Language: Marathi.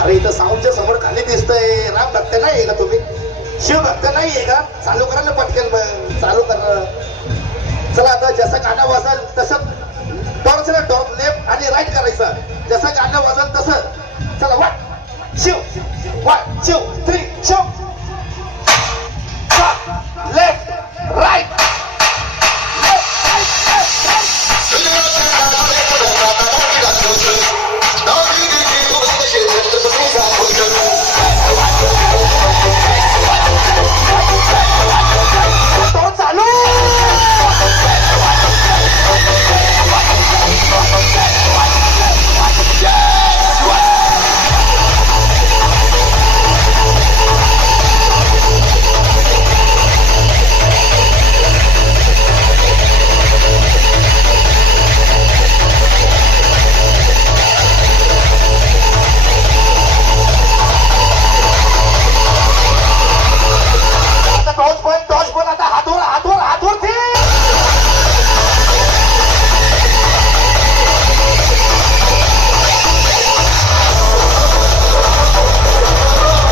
अरे इथं साऊंडच्या समोर खाली दिसतंय. राम भक्त नाहीये का तुम्ही? शिव भक्त नाहीये का? चालू करा ना पटकन, मग चालू कर. चला आता जसं गाणं वाजल तसं टॉर्च ना टॉर्च लेफ्ट आणि राईट करायचं. जसं गाणं वाजल तसं. चला वन शिव, वन शिव थ्री शिव, लेफ्ट